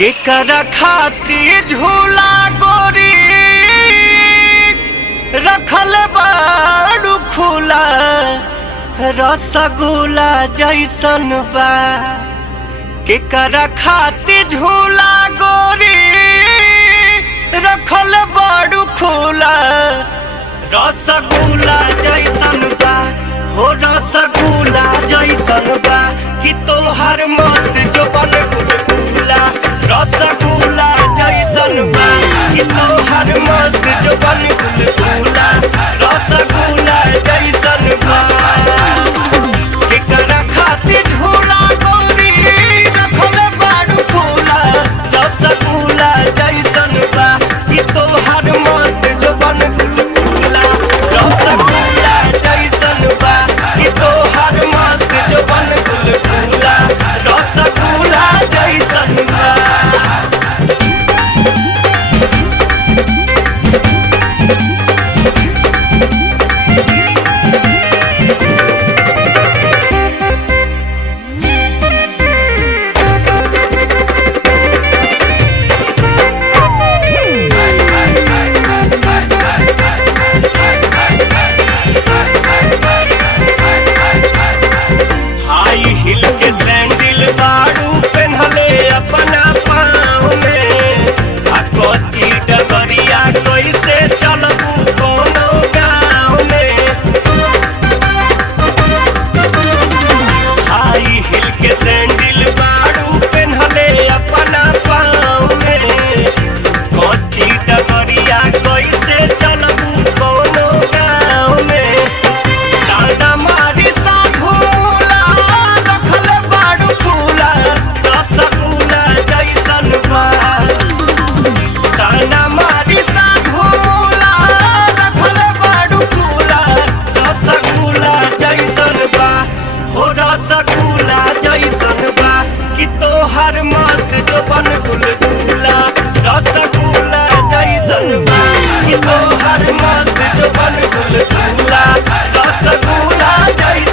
केकरा खाती झूला गोरी रखल बाड़ू खुला रसगुल्ला जैसन बा। केकरा खाती झूला गोरी रखल बाड़ू खुला रसगुल्ला जैसन बा। हो रसगुल्ला जैसन बा कि तोहर मस्त जोबन गुलगुला रसगुल्ला जैसन बा कि तोहर मस्त जोबन गुलगुला रसगुल्ला जैसन बा। केकरा खाती झूला गोरी रखल बाड़ू खुला रसगुल्ला जैसन बा कि तोहर मस्त जोबन गुलगुला रसगुल्ला जैसन बा कि तोहर मस्त जोबन गुलगुला रसगुल्ला जैसन बा। हाई हिल के सैंडल बाड़ू पेन्हले अपना पाँव में आ कच्ची डगरिया कैसे चलबू कोनो गाँव में। हाई हिल के सैंडल बाड़ू पेन्हले अपना पाँव में कच्ची डगरिया कैसे चलबू कोनो गाँव में। डांडा मारी साधु मूला रखल बाड़ू खुला रसगुल्ला जैसन बा। डांडा मारी साधु मूला रखल बाड़ू खुला रसगुल्ला जैसन बा। हो रसगुल्ला जैसन बा कि तोहर मस्त जोबन गुलगुला रसगुल्ला जैसन बा कि तोहर मस्त जोबन गुलगुला रसगुल्ला जैसन